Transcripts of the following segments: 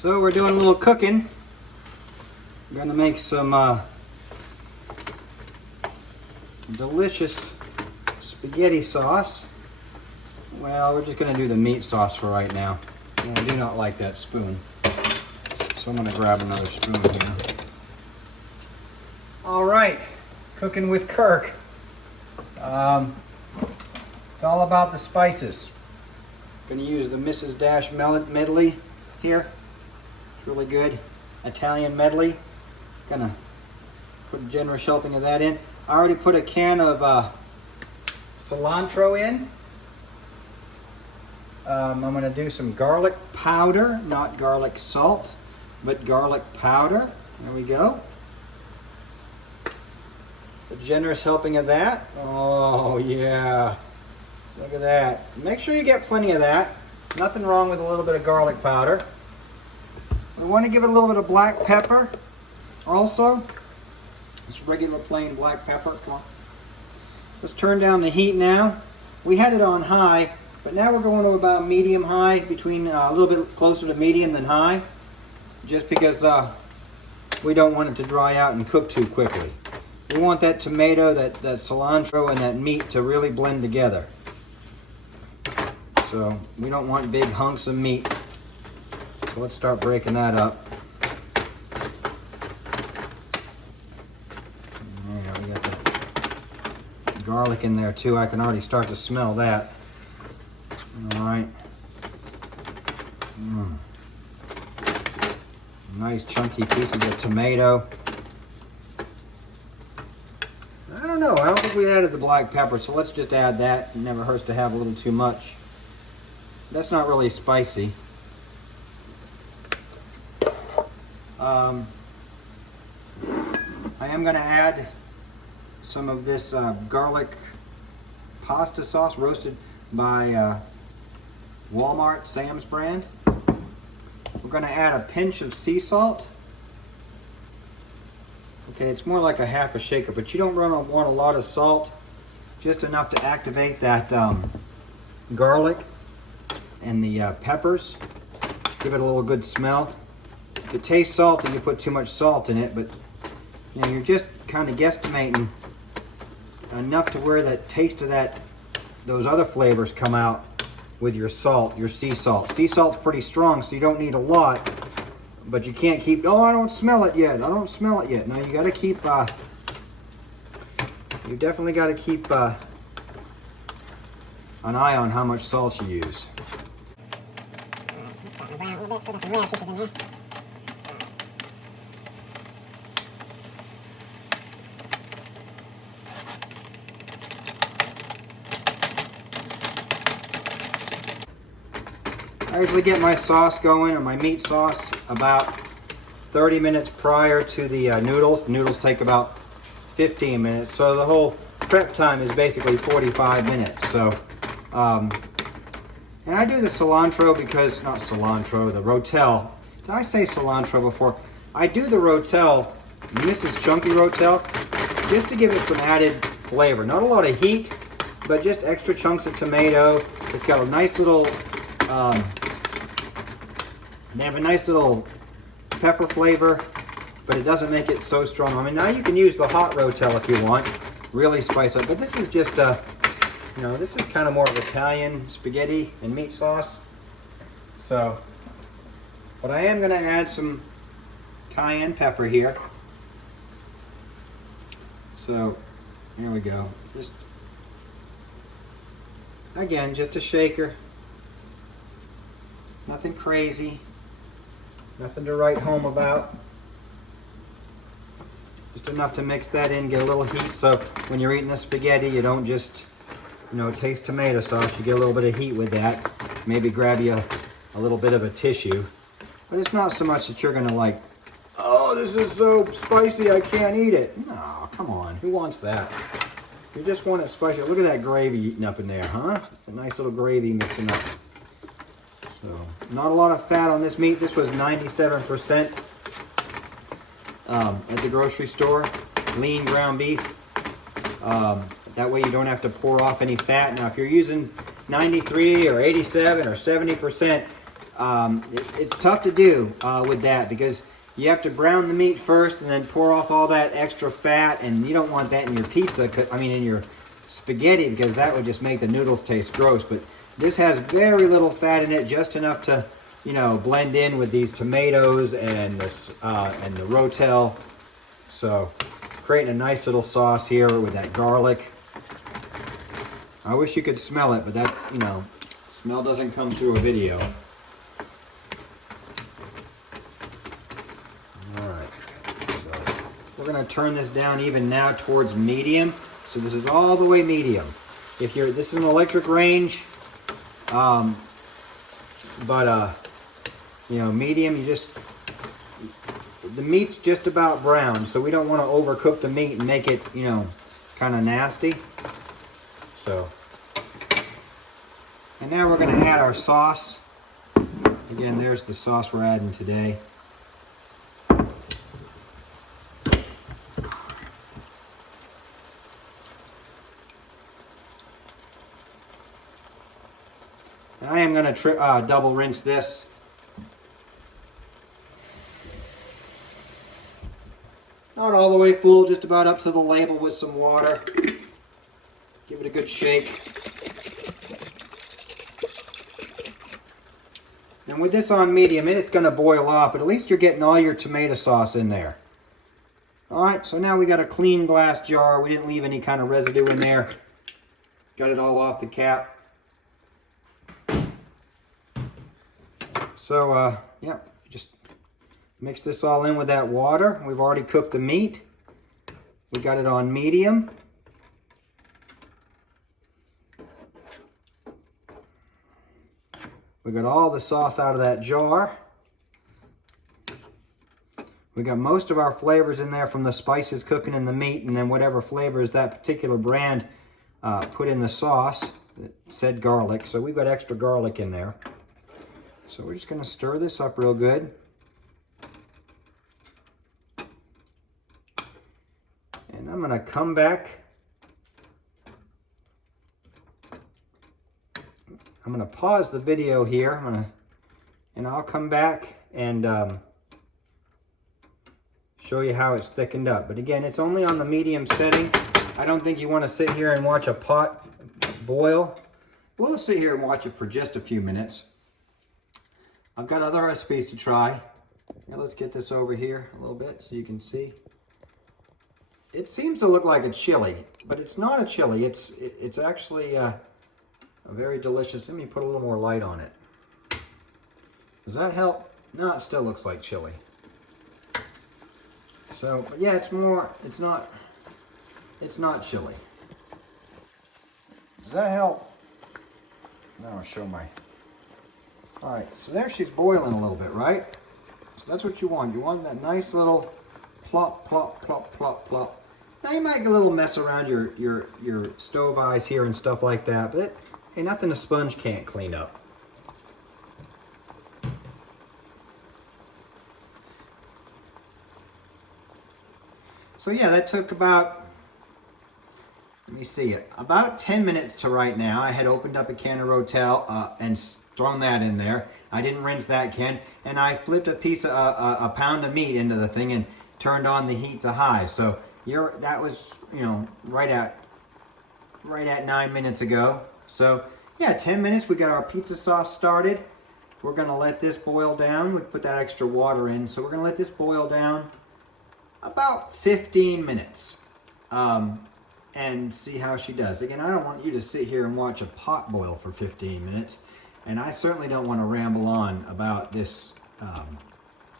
So we're doing a little cooking. We're gonna make some delicious spaghetti sauce. Well, we're just gonna do the meat sauce for right now. And I do not like that spoon, so I'm gonna grab another spoon here. All right, cooking with Kirk. It's all about the spices. Gonna use the Mrs. Dash medley here. It's really good. Italian medley. Gonna put a generous helping of that in. I already put a can of cilantro in. I'm gonna do some garlic powder, not garlic salt, but garlic powder. There we go. A generous helping of that. Oh yeah. Look at that. Make sure you get plenty of that. Nothing wrong with a little bit of garlic powder. I want to give it a little bit of black pepper also. Just regular plain black pepper. Come on. Let's turn down the heat now. We had it on high, but now we're going to about medium high, between a little bit closer to medium than high, just because we don't want it to dry out and cook too quickly. We want that tomato, that cilantro, and that meat to really blend together. So we don't want big hunks of meat. So let's start breaking that up. There, we got the garlic in there too. I can already start to smell that. All right. Nice chunky pieces of tomato. I don't know. I don't think we added the black pepper, so let's just add that. It never hurts to have a little too much. That's not really spicy. I am going to add some of this garlic pasta sauce roasted by Walmart Sam's brand. We're going to add a pinch of sea salt. Okay, it's more like a half a shaker, but you don't want a lot of salt, just enough to activate that garlic and the peppers. Give it a little good smell. If it tastes salty, you put too much salt in it, but you know, you're just kind of guesstimating enough to where that taste of those other flavors come out with your salt, your sea salt. Sea salt's pretty strong, so you don't need a lot. But you can't keep, oh, I don't smell it yet. I don't smell it yet. No, you got to keep, you definitely got to keep an eye on how much salt you use. I usually get my sauce going, or my meat sauce, about 30 minutes prior to the noodles. The noodles take about 15 minutes, so the whole prep time is basically 45 minutes. So, and I do the cilantro because, not cilantro, the Rotel. Did I say cilantro before? I do the Rotel, Mrs. Chunky Rotel, just to give it some added flavor. Not a lot of heat, but just extra chunks of tomato. It's got a nice little, they have a nice little pepper flavor, but it doesn't make it so strong. I mean, now you can use the hot Rotel if you want, really spice up, but this is just you know, this is kind of more of Italian spaghetti and meat sauce. So, but I am going to add some cayenne pepper here. So, here we go. Just, again, just a shaker. Nothing crazy. Nothing to write home about. Just enough to mix that in, get a little heat, so when you're eating the spaghetti, you don't just, you know, taste tomato sauce. You get a little bit of heat with that. Maybe grab you a little bit of a tissue. But it's not so much that you're going to like, oh, this is so spicy, I can't eat it. No, come on. Who wants that? You just want it spicy. Look at that gravy eating up in there, huh? A nice little gravy mixing up. So, not a lot of fat on this meat. This was 97% at the grocery store. Lean ground beef. That way you don't have to pour off any fat. Now, if you're using 93 or 87 or 70%, It's tough to do with that because you have to brown the meat first and then pour off all that extra fat, and you don't want that in your pizza, in your spaghetti, because that would just make the noodles taste gross. But this has very little fat in it, just enough to, blend in with these tomatoes and this and the Rotel. So, creating a nice little sauce here with that garlic. I wish you could smell it, but that's, smell doesn't come through a video. Alright, so we're going to turn this down even now towards medium. So this is all the way medium. This is an electric range, medium, the meat's just about brown, so we don't want to overcook the meat and make it, kind of nasty. So, and now we're going to add our sauce. Again, there's the sauce we're adding today. I am going to double rinse this. Not all the way full, just about up to the label with some water. Give it a good shake. And with this on medium, it's going to boil off, but at least you're getting all your tomato sauce in there. Alright, so now we got a clean glass jar. We didn't leave any kind of residue in there. Got it all off the cap. So, just mix this all in with that water. We've already cooked the meat. We got it on medium. We got all the sauce out of that jar. We got most of our flavors in there from the spices cooking in the meat, and then whatever flavors that particular brand put in the sauce. It said garlic, so we've got extra garlic in there. So we're just going to stir this up real good. And I'm going to come back. I'm going to pause the video here. And I'll come back and show you how it's thickened up. But again, it's only on the medium setting. I don't think you want to sit here and watch a pot boil. We'll sit here and watch it for just a few minutes. I've got other recipes to try. Now let's get this over here a little bit so you can see. It seems to look like a chili, but it's not a chili. It's actually a very delicious. Let me put a little more light on it. Does that help? No, it still looks like chili. So, but yeah, it's not chili. Does that help? Now I'll show my... All right, so there she's boiling a little bit, right? So that's what you want. You want that nice little plop, plop, plop, plop, plop. Now you might get a little mess around your stove eyes here and stuff like that, but hey, nothing a sponge can't clean up. So yeah, that took about, let me see it, about 10 minutes to right now. I had opened up a can of Rotel and thrown that in there. I didn't rinse that can, and I flipped a pound of meat into the thing and turned on the heat to high. So that was, right at 9 minutes ago. So yeah, 10 minutes. We got our pizza sauce started. We're gonna let this boil down. We put that extra water in, so we're gonna let this boil down about 15 minutes and see how she does. Again, I don't want you to sit here and watch a pot boil for 15 minutes. And I certainly don't want to ramble on about this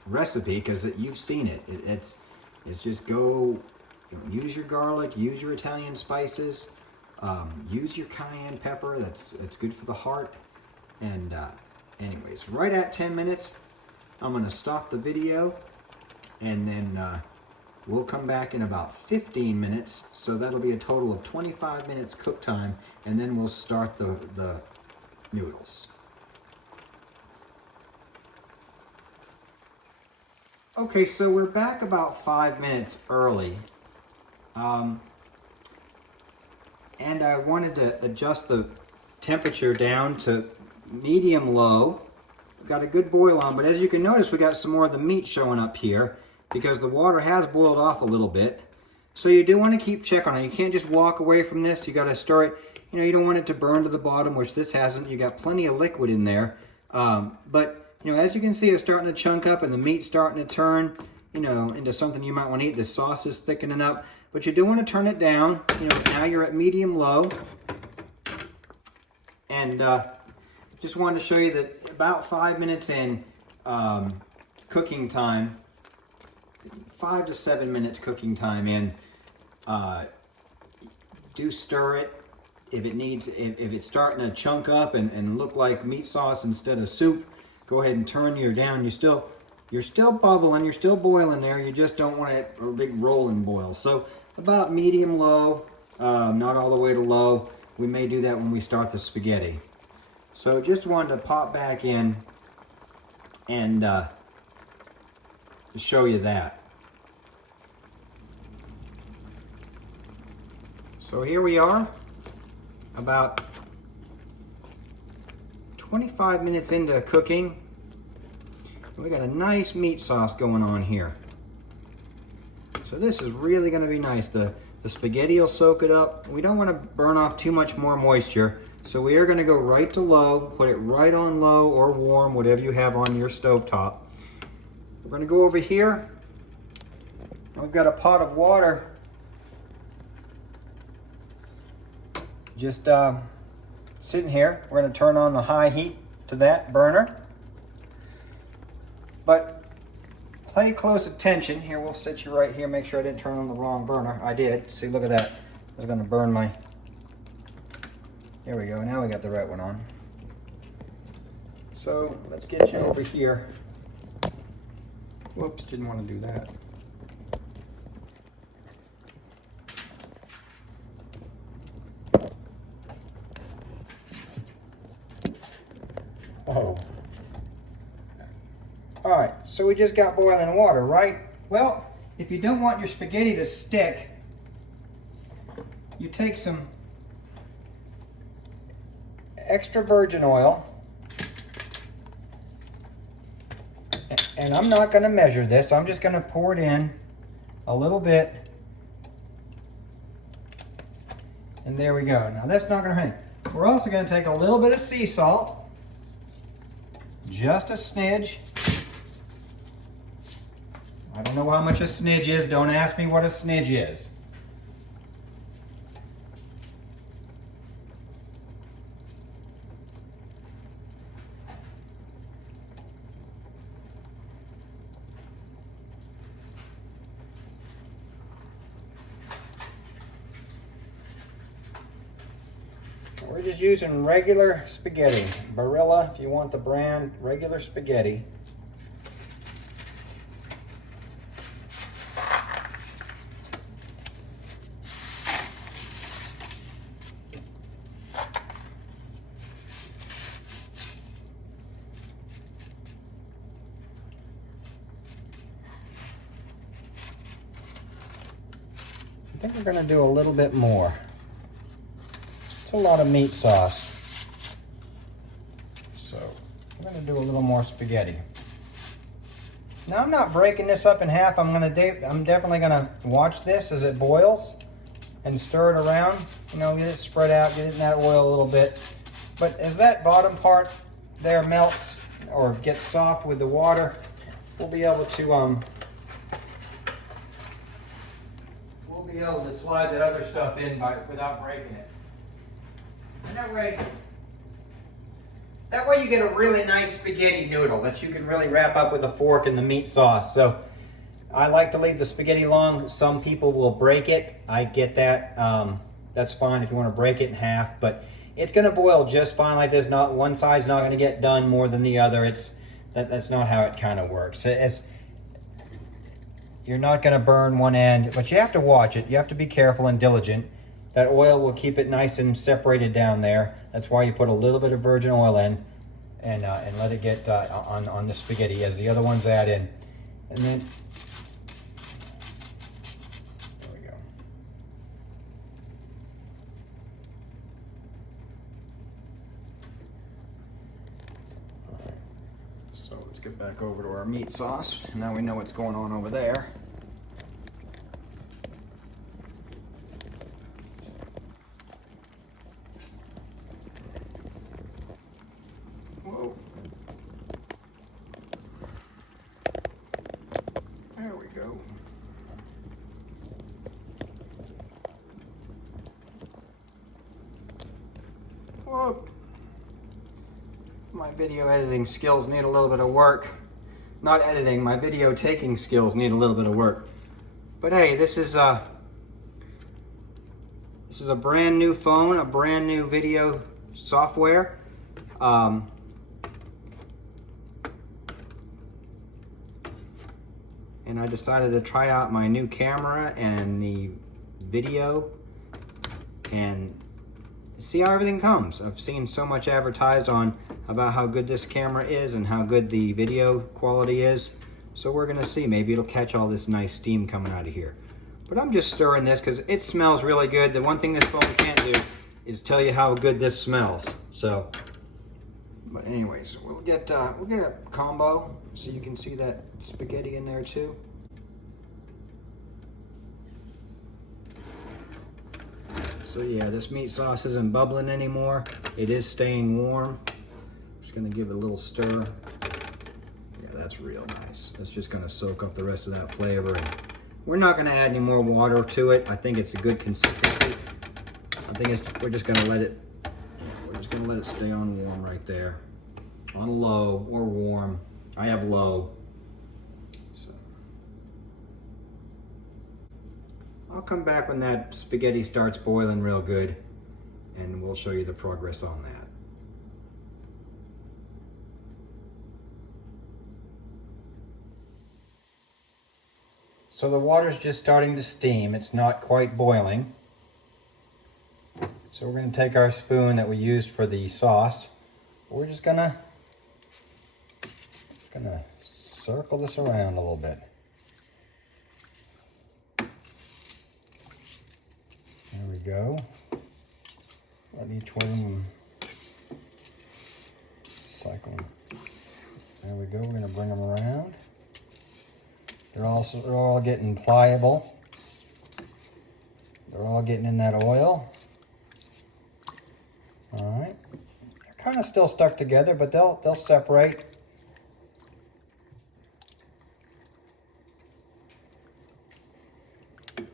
recipe because you've seen it. It's just use your garlic, use your Italian spices, use your cayenne pepper. That's good for the heart. And anyways, right at 10 minutes, I'm going to stop the video, and then we'll come back in about 15 minutes. So that'll be a total of 25 minutes cook time, and then we'll start the noodles. Okay, so we're back about 5 minutes early. And I wanted to adjust the temperature down to medium low got a good boil on, but as you can notice, we got some more of the meat showing up here because the water has boiled off a little bit. So you do want to keep check on it. You can't just walk away from this. You got to stir it. You know, you don't want it to burn to the bottom, which this hasn't. You got plenty of liquid in there. But, you know, as you can see, it's starting to chunk up and the meat's starting to turn, you know, into something you might want to eat. The sauce is thickening up, but you do want to turn it down. You know, now you're at medium-low. And just wanted to show you that about 5 minutes in cooking time, 5 to 7 minutes cooking time in, do stir it. If it needs, if it's starting to chunk up and look like meat sauce instead of soup, go ahead and turn your down. You're still bubbling, you're still boiling there. You just don't want it a big rolling boil. So about medium low, not all the way to low. We may do that when we start the spaghetti. So just wanted to pop back in and show you that. So here we are, about 25 minutes into cooking. We got a nice meat sauce going on here. So this is really going to be nice. The spaghetti will soak it up. We don't want to burn off too much more moisture. So we are going to go right to low, put it right on low or warm, whatever you have on your stovetop. We're going to go over here. We've got a pot of water. Just sitting here. We're going to turn on the high heat to that burner. But pay close attention. Here, we'll sit you right here. Make sure I didn't turn on the wrong burner. I did. See, look at that. I was going to burn my... There we go. Now we got the right one on. So let's get you over here. Whoops, didn't want to do that. Oh. All right, so we just got boiling water, right? Well, if you don't want your spaghetti to stick, you take some extra virgin oil, and I'm not going to measure this. I'm just going to pour it in a little bit, and there we go. Now that's not going to hurt. We're also going to take a little bit of sea salt, just a smidge. I don't know how much a smidge is. Don't ask me what a smidge is. We're just using regular spaghetti. Barilla, if you want the brand, regular spaghetti. I think we're going to do a little bit more. It's a lot of meat sauce. So I'm going to do a little more spaghetti. Now I'm not breaking this up in half. I'm definitely going to watch this as it boils and stir it around. You know, get it spread out, get it in that oil a little bit. But as that bottom part there melts or gets soft with the water, we'll be able to slide that other stuff in without breaking it. And that way you get a really nice spaghetti noodle that you can really wrap up with a fork in the meat sauce. So I like to leave the spaghetti long. Some people will break it. I get that. That's fine if you want to break it in half, but it's going to boil just fine like this. Not one side's not going to get done more than the other. That's not how it kind of works. You're not going to burn one end, but you have to watch it. You have to be careful and diligent. That oil will keep it nice and separated down there. That's why you put a little bit of virgin oil in and let it get on the spaghetti as the other ones add in. And then, there we go. back over to our meat sauce. Now we know what's going on over there. Whoa. There we go. Whoa. My video editing skills need a little bit of work. Not editing, my video taking skills need a little bit of work. But hey, this is a brand new phone, a brand new video software. And I decided to try out my new camera and the video and see how everything comes. I've seen so much advertised on about how good this camera is and how good the video quality is. So we're gonna see, maybe it'll catch all this nice steam coming out of here. But I'm just stirring this because it smells really good. The one thing this phone can't do is tell you how good this smells. So, but anyways, we'll get a combo so you can see that spaghetti in there too. So yeah, this meat sauce isn't bubbling anymore. It is staying warm. Just gonna give it a little stir. Yeah, that's real nice. That's just gonna soak up the rest of that flavor. And we're not gonna add any more water to it. I think it's a good consistency. I think we're just gonna let it stay on warm right there. On low or warm. I have low. So I'll come back when that spaghetti starts boiling real good and we'll show you the progress on that. So the water's just starting to steam. It's not quite boiling. So we're going to take our spoon that we used for the sauce. We're just gonna circle this around a little bit. There we go. Let each one of them cycle. There we go. We're going to bring them around. They're all getting pliable. They're all getting in that oil. All right. They're kind of still stuck together, but they'll separate.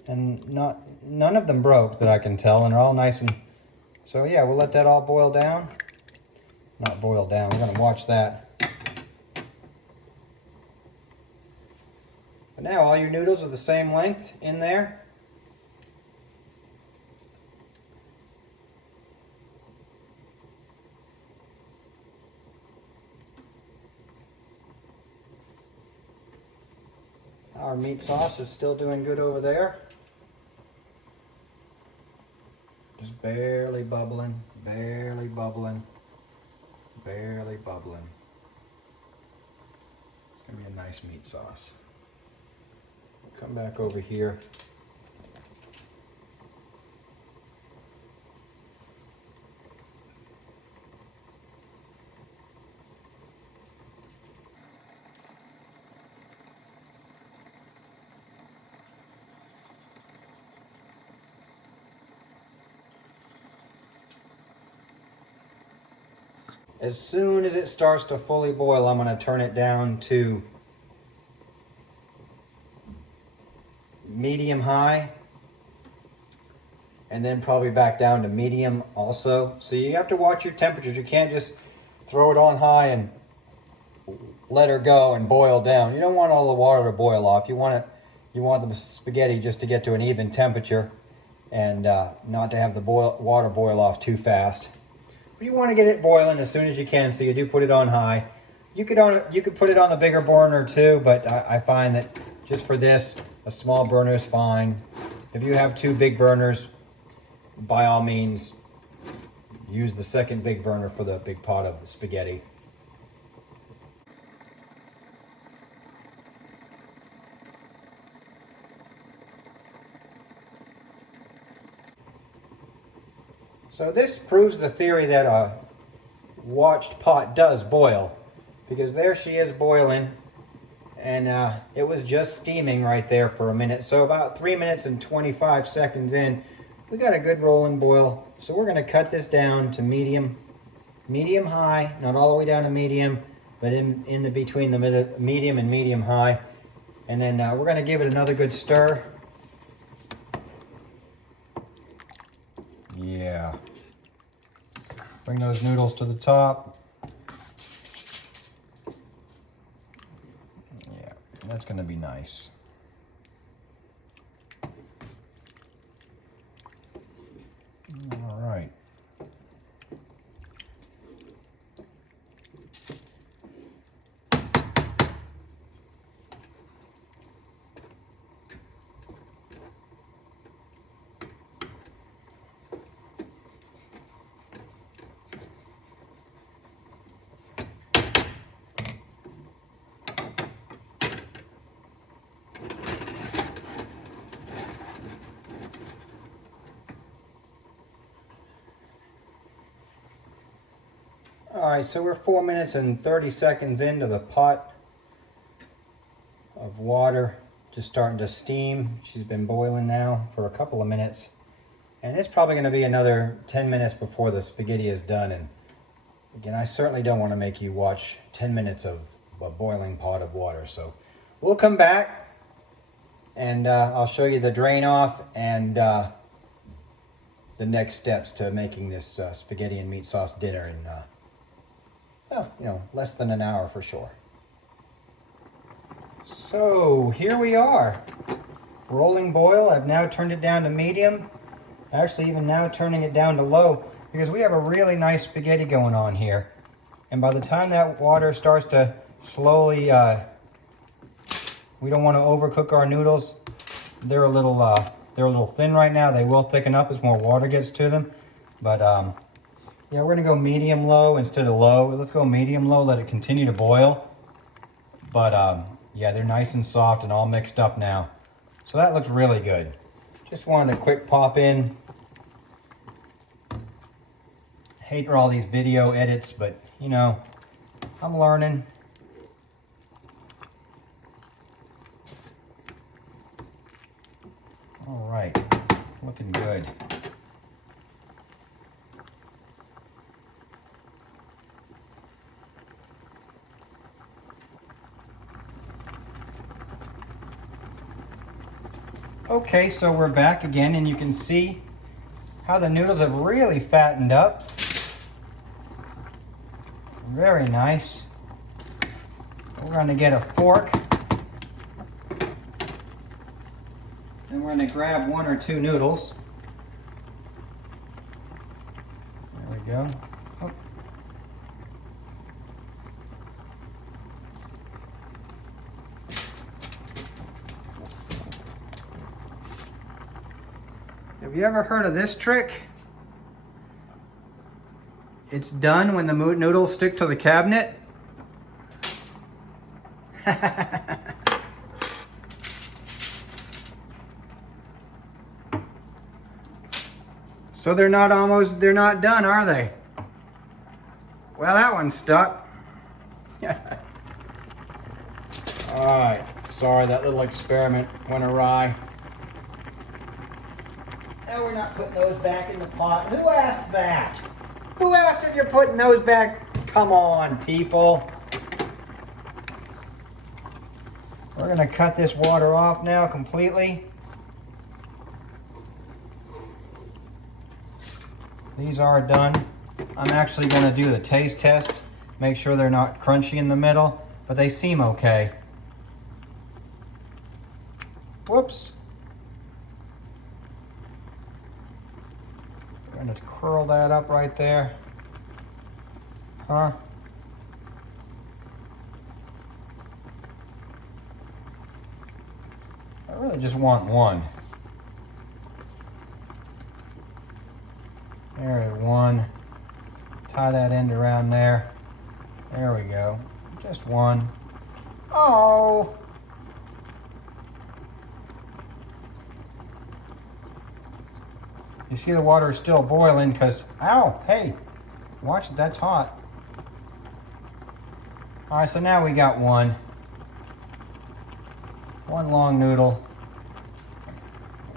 And none of them broke that I can tell, and they're all nice and so yeah, we'll let that all boil down. Not boil down, we're gonna watch that. But now all your noodles are the same length in there. Our meat sauce is still doing good over there. Just barely bubbling, barely bubbling, barely bubbling. It's gonna be a nice meat sauce. Come back over here. As soon as it starts to fully boil, I'm going to turn it down to medium high and then probably back down to medium also. So you have to watch your temperatures. You can't just throw it on high and let her go and boil down. You don't want all the water to boil off. You want the spaghetti just to get to an even temperature and not to have the water boil off too fast. But you want to get it boiling as soon as you can, so you do put it on high. You could put it on the bigger burner too, but I find that just for this, a small burner is fine. If you have two big burners, by all means, use the second big burner for the big pot of spaghetti. So this proves the theory that a watched pot does boil. because there she is boiling, and it was just steaming right there for a minute. So about 3 minutes and 25 seconds in, we got a good rolling boil. So we're going to cut this down to medium high, not all the way down to medium, but in the between the medium and medium high. And then we're going to give it another good stir. Yeah. Bring those noodles to the top. Yeah, that's going to be nice. All right. All right, so we're 4 minutes and 30 seconds into the pot of water, just starting to steam. She's been boiling now for a couple of minutes, and it's probably going to be another 10 minutes before the spaghetti is done. And again, I certainly don't want to make you watch 10 minutes of a boiling pot of water. So we'll come back, and I'll show you the drain off and the next steps to making this spaghetti and meat sauce dinner in well, you know, less than an hour for sure. So here we are. Rolling boil. I've now turned it down to medium. Actually, even now turning it down to low, because we have a really nice spaghetti going on here. And by the time that water starts to slowly, we don't want to overcook our noodles. They're a little thin right now. They will thicken up as more water gets to them. But yeah, we're gonna go medium low instead of low. Let's go medium low, let it continue to boil. But yeah, they're nice and soft and all mixed up now. So that looks really good. Just wanted a quick pop in. Hate all these video edits, but you know, I'm learning. All right, looking good. Okay, so we're back again, and you can see how the noodles have really fattened up. Very nice. We're going to get a fork, and we're going to grab one or two noodles. There we go. Oh. Have you ever heard of this trick? It's done when the noodles stick to the cabinet. So they're not done, are they? Well, that one stuck. All right, sorry, that little experiment went awry. No, we're not putting those back in the pot. Who asked that? Who asked if you're putting those back? Come on, people. We're gonna cut this water off now completely. These are done. I'm actually gonna do the taste test. Make sure they're not crunchy in the middle, but they seem okay. Whoops. We're gonna curl that up right there. Huh? I really just want one. There's one. Tie that end around there. There we go. Just one. Oh! You see the water is still boiling because, ow, hey, watch it, that's hot. All right, so now we got one long noodle.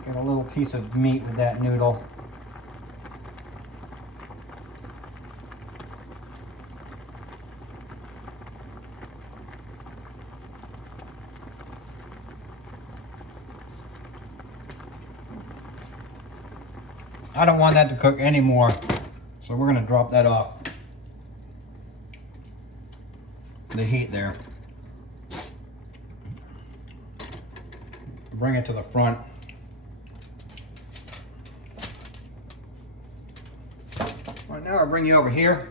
Get a little piece of meat with that noodle. I don't want that to cook anymore, so we're gonna drop that off the heat there. Bring it to the front. All right, now I'll bring you over here.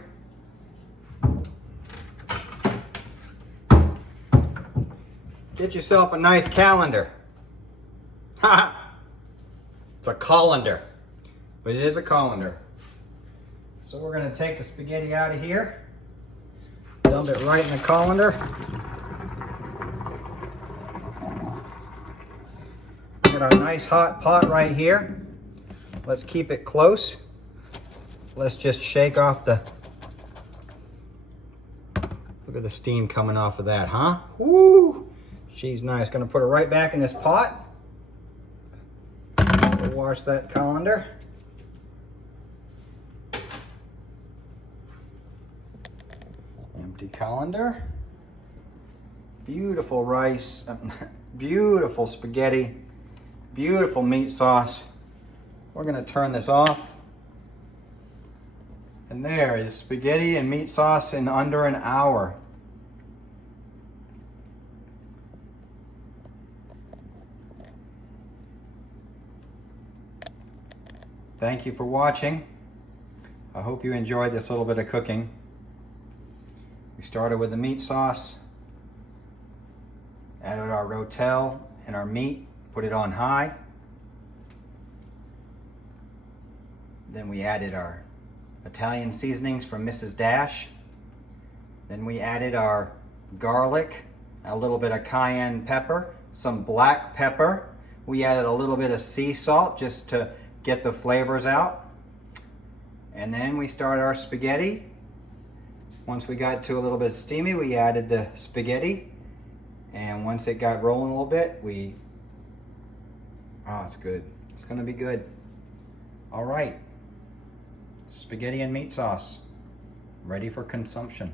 Get yourself a nice calendar. Ha! It's a colander. But it is a colander. So we're going to take the spaghetti out of here, dump it right in the colander. Get our nice hot pot right here. Let's keep it close. Let's just shake off the, look at the steam coming off of that, huh? Woo! She's nice. Going to put her right back in this pot. We'll wash that colander. Empty colander. Beautiful rice, beautiful spaghetti, beautiful meat sauce. We're gonna turn this off. And there is spaghetti and meat sauce in under an hour. Thank you for watching. I hope you enjoyed this little bit of cooking. We started with the meat sauce, added our rotel and our meat, put it on high. Then we added our Italian seasonings from Mrs. Dash. Then we added our garlic, a little bit of cayenne pepper, some black pepper. We added a little bit of sea salt just to get the flavors out. And then we started our spaghetti. Once we got to a little bit steamy, we added the spaghetti. And once it got rolling a little bit, oh, it's good. It's gonna be good. All right. Spaghetti and meat sauce, ready for consumption.